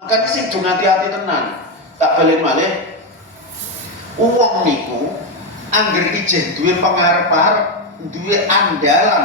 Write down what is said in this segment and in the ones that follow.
Makanya sing do hati-hati tenan. Tak balik malih. Wong niku angger ijeh duwe pangarep-arep, duwe andalan,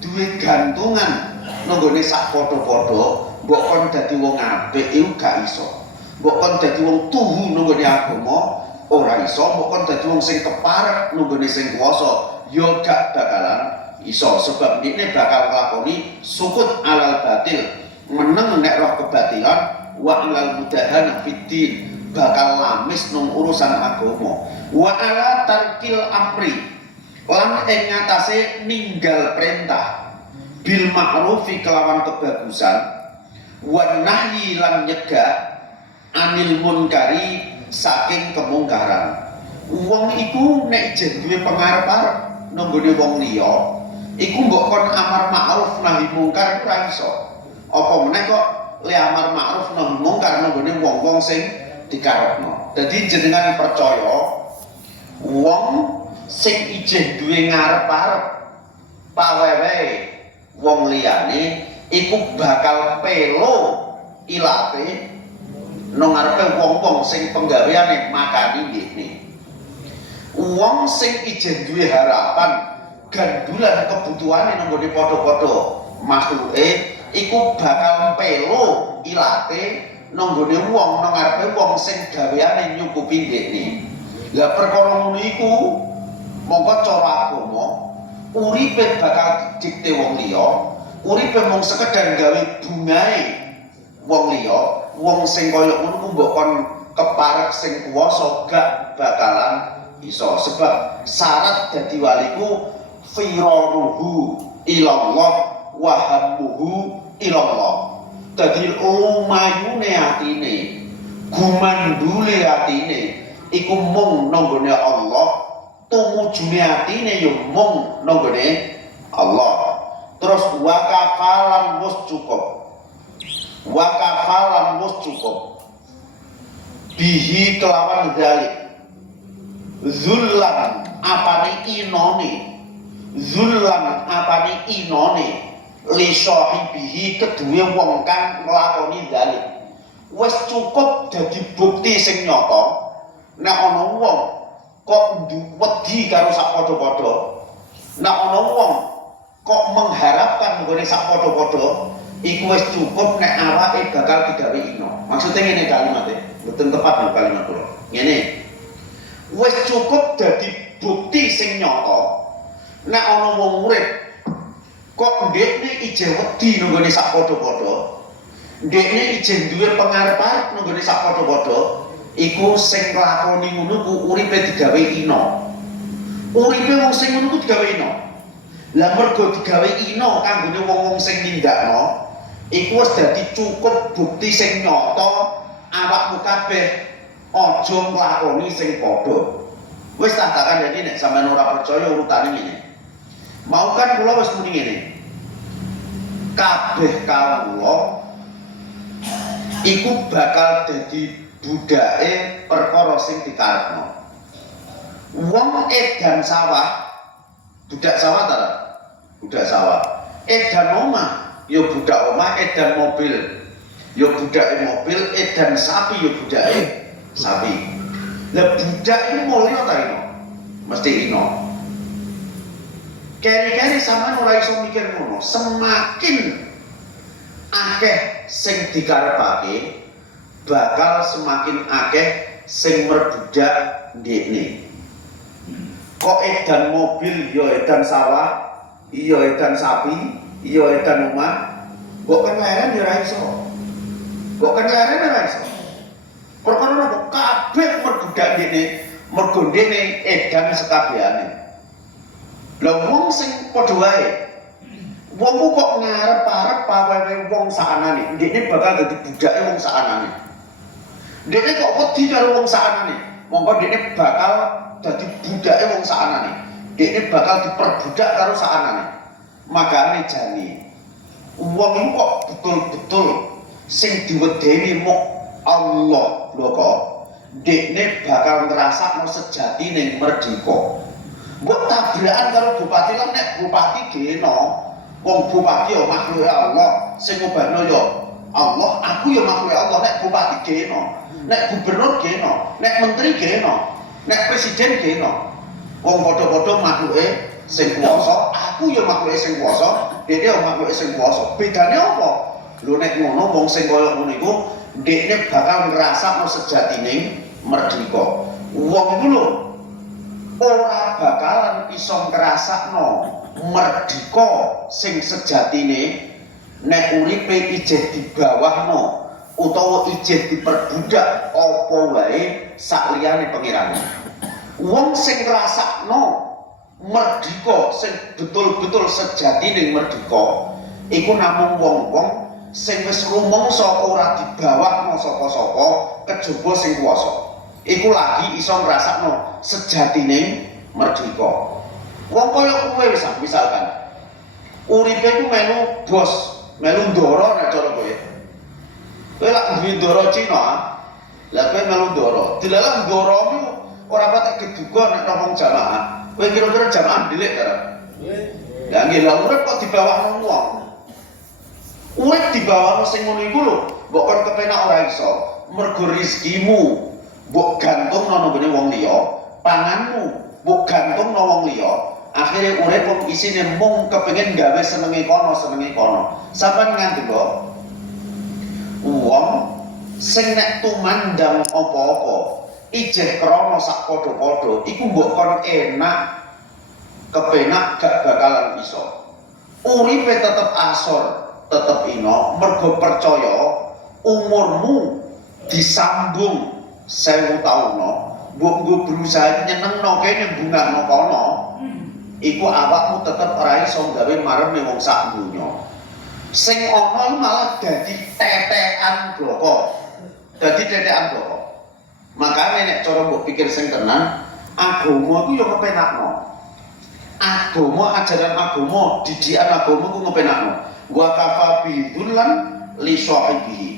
duwe gantungan nggone sak padha-padha, mbok kon dadi wong apik iku gak iso. Mbok kon dadi wong tuhu nggone agama ora iso, mbok kon dadi wong sing keparep nggone sing kuwasa ya gak bakalan iso. Sebab ini bakal nglakoni sukut alal batil, meneng nek roh kebatilan, wa alal mudahana fiddin, bakal lamis nang urusan agama, wa ala tarkil amri, lan ing ngatasé ninggal perintah, bil ma'rufi kelawan kebagusan, wa nahyi lan nyegah anil munkari saking kemungkaran. Wong iku nek jen duwe pangarep-arep nanggone wong liya, iku mbok kon amar ma'ruf nahi mungkar ora iso. Apa meneh kok le amar ma'ruf nahi mungkar nanggone wong-wong sing dikarepno. Dadi jenengan percaya wong sing ijeh duwe ngarep-arep pawewe wong liyane iku bakal pelo ilate nang ngarepe wong-wong sing penggaweane makani ngene. Wong sing ijeh duwe harapan gandulan kebutuhane nang nggone padha-padha makhluke iku bakal pelo ilate nang nggone wong nang ngarepe wong sing gaweane nyukupi ndekne. Lah perkara ngono iku mongko cara agama uripe bakal didikte wong liya, uripe mung sekedar gawe bungae wong liya, wong sing kaya ngono mbok kon keparek sing kuwasa gak bakalan iso. Sebab syarat dadi waliku firaruhu ilallah wa hammuhu ilallah. Dadi lumayune atine, gumandule atine iku mung nanggone Allah, tumujune atine ya mung nanggone Allah. Terus wa kafalan wis cukup. Wa kafalan wis cukup. Bihi kelawan dzalik. Zullan apane inone. Zullan apane inone li sahibihi kedue wong kang nglakoni dzalik. Wis cukup dadi bukti sing nyata nek ana wong kok wedi karo sak padha-padha, nek ana wong kok mengharapkan nggone sak padha-padha, iku wis cukup nek awake bakal digawe ino. Maksudnya ngene kalimatnya, mboten tepat nek kalimat kula. Ngene. Wis cukup dadi bukti sing nyata nek ana wong urip kok ndekne ijeh wedi nggone sak padha-padha, ndekne ijeh duwe pangarep-arep nggone sak padha-padha, iku sing nglakoni ngono ku uripe digawe ino. Uripe wong sing ngono ku digawe ino. Lah mergo digawe ino kanggone wong-wong sing nindakno, iku wis dadi cukup bukti sing nyata awakmu kabeh aja nglakoni sing padha. Wis tak kandhani nek sampeyan ora percaya urutane ngene. Mau kan kula wis muni ngene. Kabeh kawula iku bakal dadi budake perkara sing dikarepno. Wong edan sawah, budak sawah ta? Budak sawah. Edan omah, ya budak omah, edan mobil, ya budake mobil, edan sapi, ya budake sapi. Lah budak ini mulya ta ino? Mesti ino. Keri-keri sampean ora iso mikir ngono. Semakin akeh sing dikarepake, bakal semakin akeh sing merbudak ndekne. Kok edan mobil, ya edan sawah, iya edan sapi, iya edan omah, kok keleren ya ora iso. Kok keleren ora iso. Perkara napa kabeh merbudak ndekne, mergo ndekne edan sekabehane. Lah wong sing padha wae, wong kok ngarep-arep pawewe wong sakanane, ndekne bakal dadi budake wong sakanane. Ndekne kok wedi karo wong sakanane, monggo ndekne bakal dadi budake wong sakanane. Ndekne bakal diperbudak karo sakanane. Makane jane wong iku kok betul-betul sing diwedeni mok Allah lho kok. Ndekne bakal ngrasakno sejati ning merdeka. Mbok tabrakan karo bupati lan nek bupati geno, wong bupati ya makhluk Allah, sing ngobahno ya Allah, aku ya makhluk Allah. Nek bupati geno, nek gubernur geno, nek menteri geno, nek presiden geno. Wong padha-padha makhluke sing kuwasa, aku ya makhluke sing kuwasa, dene ya makhluke sing kuwasa. Bedane apa? Lho nek ngono wong sing kaya ngono iku dekne bakal ngrasakno sejatine merdeka. Wong iku lho ora bakalan iso ngrasakno merdeka sing sejatine nek uripe ijeh dibawahno utawa ijeh diperbudak apa wae sakliyane pangerane. Wong sing ngrasakno merdeka sing betul-betul sejatine merdeka iku namung wong-wong sing wis rumangsa ora dibawahno sapa-sapa kejaba sing kuwasa. Iku lagi iso ngrasakno sejatine merdeka. Wong kaya kowe wis misalkan uripe ku melu bos melu ndoro nek cara kowe. Kowe lak duwe ndoro Cina, lah kowe melu ndoro. Dilalah ndoromu ora patek keduga nek ngomong jamaah. Kowe kira-kira jamaah delik ta? Nggih. Lah nggih lha urip kok dibawahno wong. Urip dibawahno sing ngono iku lho, mbok kon kepenak ora iso. Mergo rezekimu mbok gantungno nang ngene wong liya, panganmu mbok gantungno wong liya. Akhirnya urip wong isine mung kepengin gawe senenge kono. Sampeyan ngandelo wong sing nek tumandang apa-apa ijeh krana sak padha-padha iku mbok kon enak kepenak gak bakalan iso. Uripe tetep asor, tetep ino mergo percaya umurmu disambung 1000 taun mbok berusaha nyenengno kene bungakno kono. Iku awakmu tetep ora iso gawe mareme wong sak donya. Sing ana malah dadi tetekan bloko. Makane nek cara mbok pikir sing tenan, agama iku yo ngepenakno. Agama, ajaran agama, didikan agama iku ngepenakno. Wa kafa bidullan li sahibihi.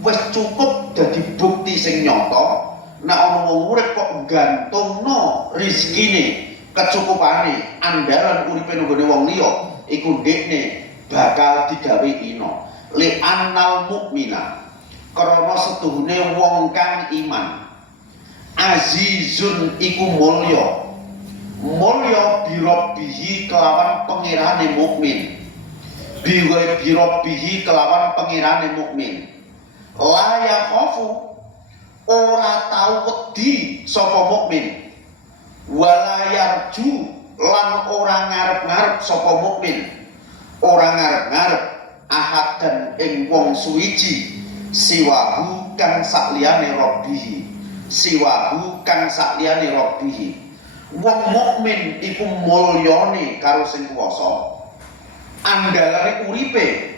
Wis cukup dadi bukti sing nyata nek ana wong urip kok gantungno rezekine kecukupane andalan uripe nggone wong liya iku dekne bakal digawe ina li annal mukmina krana setuhune wong kang iman azizun iku mulya birabbihi kelawan pengirane mukmin birabbihi kelawan pengirane mukmin la yakhafu ora tau wedi sapa mukmin wala yarju lan ora ngarep-ngarep sapa mukmin ora ngarep-ngarep ahad dan ing wong suwiji siwahu kang sakliyane rabbihi wong mukmin iku mulyane karo sing kuwasa andalane uripe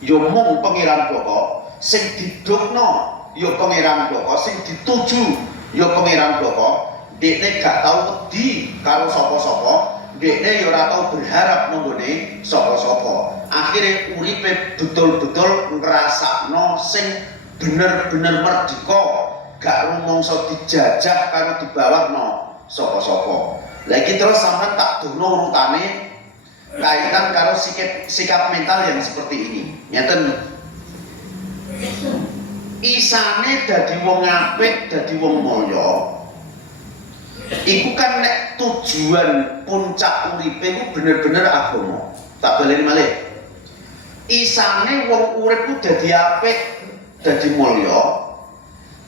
ya mung pangeran Bapa sing didukno ya pangeran Bapa sing dituju ya pangeran Bapa. Dekne gak tau wedi karo sapa-sapa, dekne ya ora tau berharap nenggone sapa-sapa. Akhire uripe betul-betul ngrasakno sing bener-bener merdeka, gak rumangsa dijajah karo dibawahno sapa-sapa. Lah iki terus sampean tak dono urutane kaitan karo sikap mental yang seperti ini. Ngeten. Isane dadi wong apik, dadi wong mulya. Iku kan nek tujuan puncak uripe iku bener-bener agama. Tak baleni malih. Isane wong urip ku dadi apik, dadi mulya.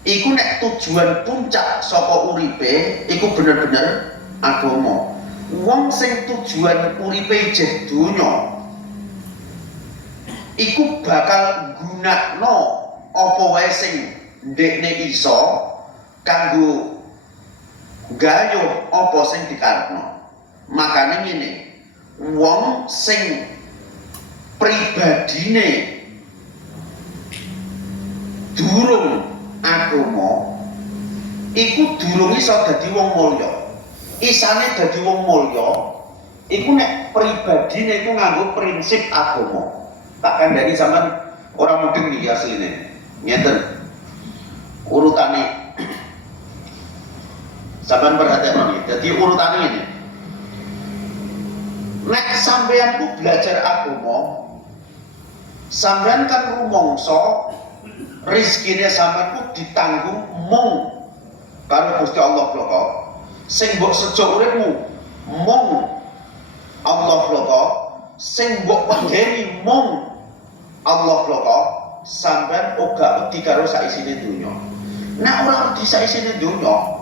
Iku nek tujuan puncak saka uripe iku bener-bener agama. Wong sing tujuan uripe ijeh donya iku bakal gunakno apa wae sing ndekne iso kanggo gayuh apa sing dikarepno. Makane ngene, wong sing pribadine durung agama iku durung iso dadi wong mulya. Isane dadi wong mulya iku nek pribadine iku nganggo prinsip agama. Tak kandhani sampean ora mudeng iki asline. Ngeten. Urutane sampean perhatian iki. Dadi urutane ngene. Nek sampeyan ku belajar agama, sampeyan kan rumangsa rezekine sampean ku ditanggung mung karo Gusti Allah bloko. Sing mbok sejo uripmu mung Allah bloko, sing mbok wedeni mung Allah bloko. Sampean uga wedi karo saisine donya. Nek ora wedi saisine donya,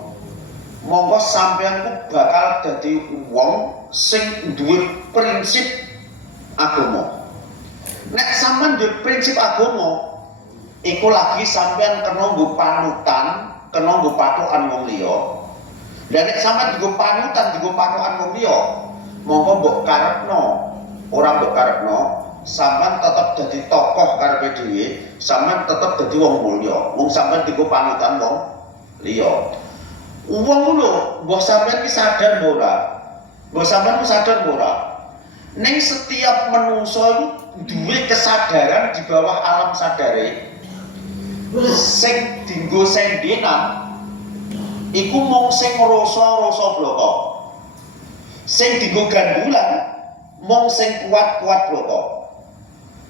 monggo sampean ku bakal dadi wong sing duwe prinsip agama. Nek sampean duwe prinsip agama, iku lagi sampean kena nggo panutan, kena nggo patokan wong liya. Dan nek sampean nggo panutan, nggo patokan wong liya, monggo mbok karepno, ora mbok karepno, sampean tetep dadi tokoh karepe dhewe, sampean tetep dadi wong mulya. Wong sampean nggo panutan wong liya. Wong lho, mbok sampean ki sadar ora? Mbok sampean ku sadar ora? Ning setiap menungso iku duwe kesadaran di bawah alam sadare. Sing dienggo sendenan iku mung sing ngrasa-rasa bloko. Sing dienggo gandulan mung sing kuat-kuat bloko.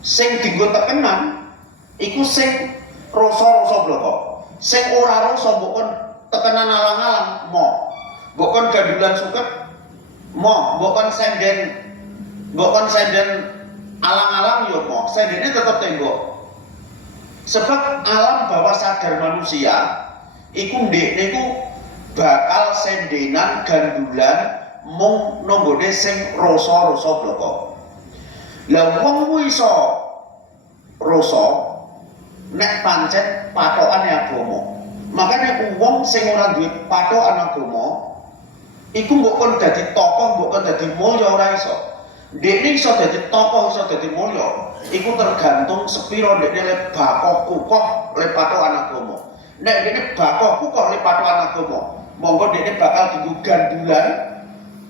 Sing dienggo tekenan iku sing rasa-rasa bloko. Sing ora rasa mbok kon tekenan alang-alang mo, mbok kon gandulan suket mo, mbok kon senden alang-alang yo mo, sendene tetep tembok. Sebab alam bawah sadar manusia iku ndekne iku bakal sendenan gandulan mung nanggone sing rasa-rasa bloko. Lah wong ku iso rasa nek pancen patokane agama. Makanya wong sing ora duwe patokan agama iku mbok kon dadi tokoh, mbok kon dadi mulya ora iso. Dekne iso dadi tokoh, iso dadi mulya, iku tergantung sepiro dekne le bakoh kukoh le patokan agama. Nek dekne bakoh kukoh le patokan agama, monggo dekne bakal dienggo gandulan,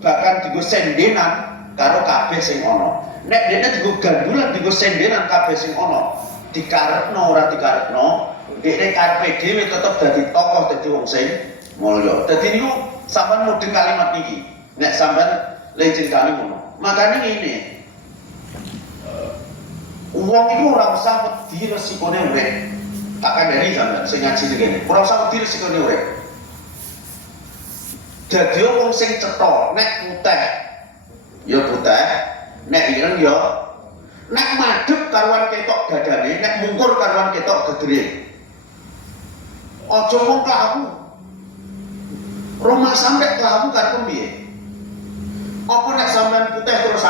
bahkan dienggo sendenan karo kabeh sing ana. Nek dekne dienggo gandulan, dienggo sendenan kabeh sing ana, dikarepno ora dikarepno, dekne karepe dhewe tetep dadi tokoh, dadi wong sing mulya. Dadi niku sampean mudeng kalimat niki. Nek sampean lejeng kali ngono. Makane ngene. Wong iku ora usah wedi resikone urip. Tak kandhani sampean sing ngaji kene. Ora usah wedi resikone urip. Dadi wong sing cetha, nek putih ya putih, nek ireng ya nek madhep karuan ketok dadane, nek mungkur karuan ketok gegere. Aja mung klawu. Rumah sampe klawu karo piye? Apa nek sampean putih terus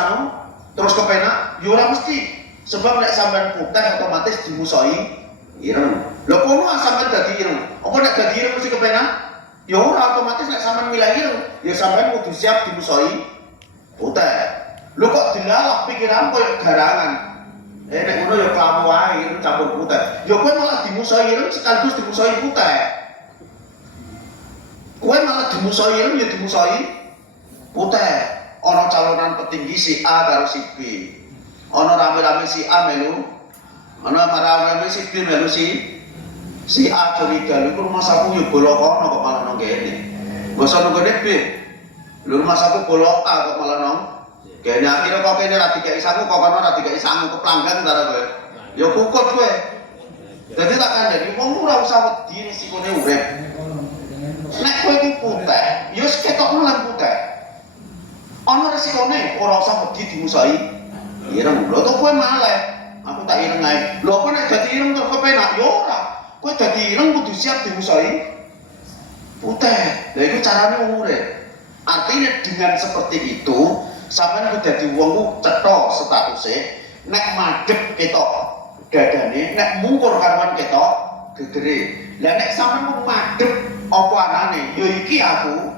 terus kepenak? Ya ora mesti. Sebab nek sampean putih otomatis dimusuhi ireng. Lha kono sampean dadi ireng. Apa nek dadi ireng mesti kepenak? Ya ora, otomatis nek sampean milih ireng, ya sampean kudu siap dimusuhi putih. Lho kok dilalah pikiran koyo garangan. Nek ngono ya klawu wae ireng campur putih. Ya kowe malah dimusuhi ireng sekaligus dimusuhi putih. Kowe malah dimusuhi ireng ya dimusuhi putih. Ana calonan petinggi si A karo si B. Ana rame-rame si A melu, ana rame-rame si B melu si A curiga niku rumah saku yo bolok kono kok malah nang kene. Basa nang kene B. Lho rumah saku bolok A kok malah nang kene. Akhire kok kene ra dikeki saku kok kono ra dikeki sangu keplanggan ta kowe. Ya kukut kowe. Dadi tak kandhani wong ora usah wedi resikone urip. Nek kowe iki putih, ya wis ketokmu lan putih. Ana resikone ora usah wedi dimusuhi ireng. Lho to kowe maleh, aku tak ireng ae. Lho apa nek dadi ireng terus kepenak? Ya ora. Kowe dadi ireng kudu siap dimusuhi putih. Lha iku carane wong urip. Artinya dengan seperti itu, sampeyan kudu dadi wong ku cetha statuse, nek madhep ketok dadane, nek mungkur karuan ketok gegere. Lah nek sampeyan ku madhep apa anane? Ya iki aku,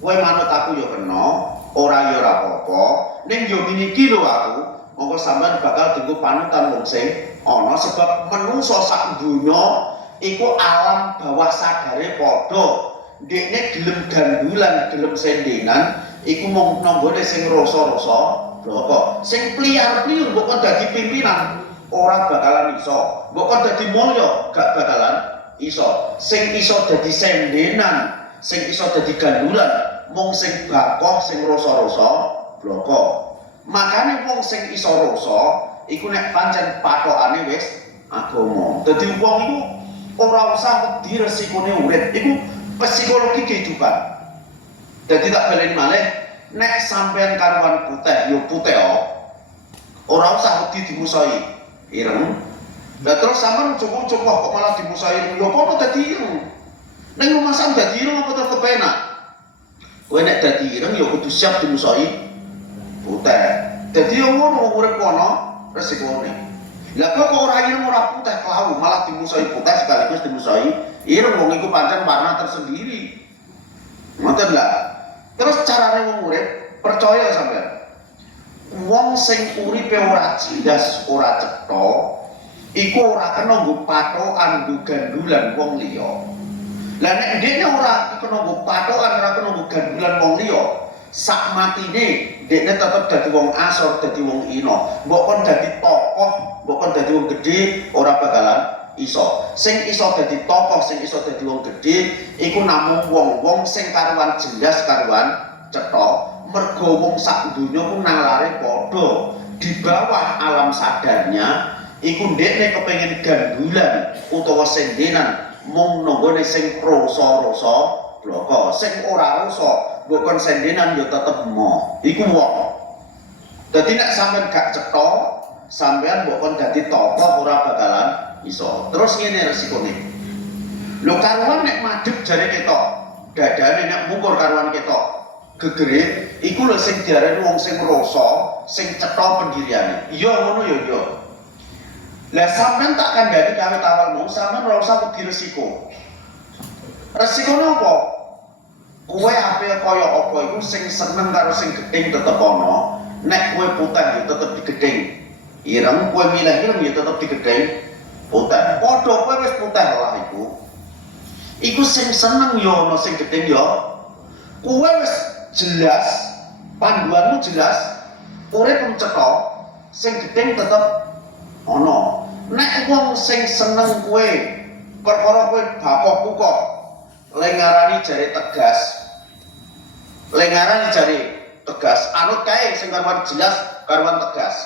kowe manut aku ya kena. Ora ya ora apa-apa, ning yo ngene iki lho aku, monggo sampean bakal dienggo panutan wong sing ana sebab menungso sak donya iku alam bawah sadare padha. Dekne gelem gandulan, gelem sendenan, iku mung nanggone sing rasa-rasa bloko. Sing pliar-pliur mbok kon dadi pimpinan, ora bakalan iso. Mbok kon dadi mulya, gak bakalan iso. Sing iso dadi sendenan, sing iso dadi gandulan mung sing bakoh sing rasa-rasa bloko. Makane wong sing iso rasa iku nek pancen patokane wis agama. Dadi wong iku ora usah wedi resikone urip. Iku psikologi kehidupan. Jadi tak baleni malih, nek sampean karuan putih yo putih ora usah wedi dimusahi. Ireng. Lah terus sampean cukup kok malah dimusahi. Lho kok dadi ireng? Ning rumah sampean dadi ireng apa tetep enak? Kowe nek dadi ireng yo kudu siap dimusahi putih. Dadi yo ngono urip kono resikone. Lah kok ora ireng ora putih klau malah dimusahi putih sekaligus dimusahi ireng wong iku pancen warna tersendiri. Ngoten lah. Terus carane wong urip percaya sampean. Wong sing uripe ora jelas, ora cetha, iku ora kena nggo patokan nggo gandulan wong liya. Lah nek dekne ora kena nggo patokan, ora kena nggo gandulan wong liya, sak matine dekne tetep dadi wong asor, dadi wong ina. Mbok kon dadi tokoh, mbok kon dadi wong gedhe ora bakalan iso. Sing iso dadi tokoh, sing iso dadi wong gedhe iku namung wong-wong sing karuan jelas, karuan cetha. Mergo wong sak donya ku nalare padha. Di bawah alam sadarnya iku ndekne kepengin gandulan utawa sendenan mung nanggone sing rasa-rasa bloko. Sing ora rasa mbok kon sendenan ya tetep mo. Iku wong. Dadi nek sampean gak cetha, sampean mbok kon dadi tokoh ora bakalan iso. Terus ngene resikone. Lho karuan nek madhep jare ketok, dadane nek ngukur karuan ketok. Gegere iku lho sing diarani wong sing rasa, sing cetha pendiriane. Iya ngono ya iya. Lah sampean tak kandhani kawit awal mau sampean ora usah wedi resiko. Resikone apa? Kowe ape kaya apa iku sing seneng karo sing gedeng tetep ana. Nek kowe putih ya tetep digedeng. Ireng kowe milih ireng ya tetep digedeng putih. Padha kowe wis putih lah iku. Iku sing seneng ya ana sing gedeng ya. Kowe wis jelas, panduanmu jelas, urip cetha, sing gedeng tetep ana. Nek wong sing seneng kowe perkara kowe bapokku kok lengarani jare tegas. Lengarani jare tegas, anut kae sing karuan jelas, karuan tegas.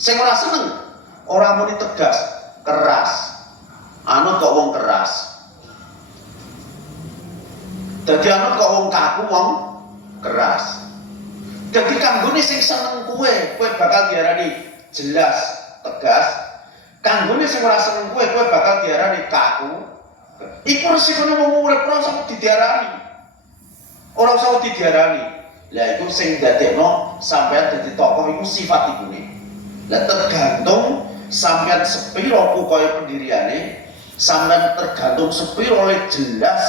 Sing ora seneng, ora muni tegas, keras. Anut kok wong keras. Dadi anut kok wong kaku, wong keras. Jadi kanggone sing seneng kowe bakal diarani jelas, tegas. Kanggone sing ora seneng kowe bakal diarani kaku. Iku resikone wong urip ora usah didiarani. Ora usah didiarani. Lah iku sing dadekno sampean dadi tokoh iku sifat ikune. Lah tergantung sampean sepiro kaya pendiriane, sampean tergantung sepiro oleh jelas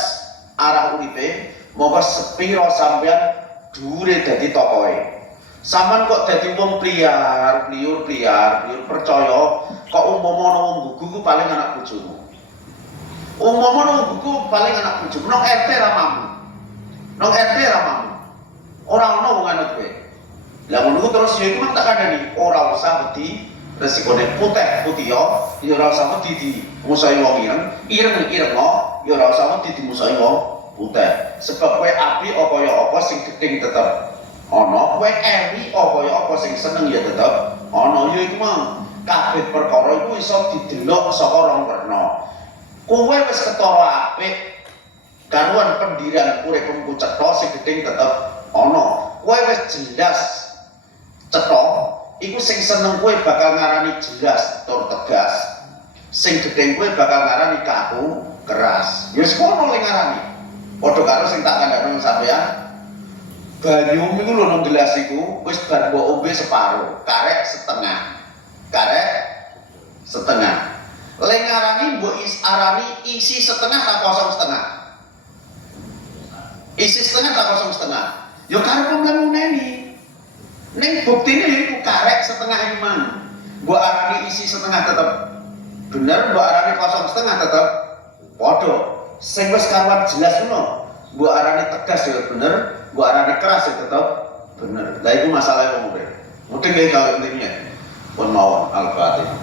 arah uripe, monggo sepiro sampean dhuwure dadi tokohe. Sampeyan kok dadi wong priar percaya kok umpama ana wong gugu ku paling anak bojomu. Umpama ana wong gugu paling anak bojomu, nang RT ra mampu. Nang RT ra mampu. Ora ana wong anut kowe. Lah ngono terus ya iku tak kandhani, ora usah wedi resikone putih ya ora usah wedi dimusahi wong ireng ya ora usah wedi dimusahi wong putih. Sebab kowe api apa ya apa sing gedeng tetep ana, kowe eri apa ya apa sing seneng ya tetep ana. Ya iku mah kabeh perkara iku iso didelok saka rong werna. Kowe wis ketara apik karuan pendirian uripmu cetha sing gedeng tetep ana. Kowe wis jelas cetha iku sing seneng kowe bakal ngarani jelas tur tegas. Sing gedeng kowe bakal ngarani kaku, keras. Ya wis kono le ngarani. Padha karo sing tak kandhani sampeyan. Banyu iku lho nang gelas iku wis bar mbok ombe separo, karek setengah. Karek setengah. Le ngarani mbok arani isi setengah tak kosong setengah. Isi setengah tak kosong setengah. Ya karep mlamu neni. Ning buktine iku karek setengah iman. Mbok arani isi setengah tetep bener, mbok arani kosong setengah tetep padha. Sing wis karuan jelas ngono, mbok arani tegas ya bener, mbok arani keras ya tetep bener. Lah iku masalah wong urip. Mungkin kaya kalau intinya pun mawon Al-Fatihah.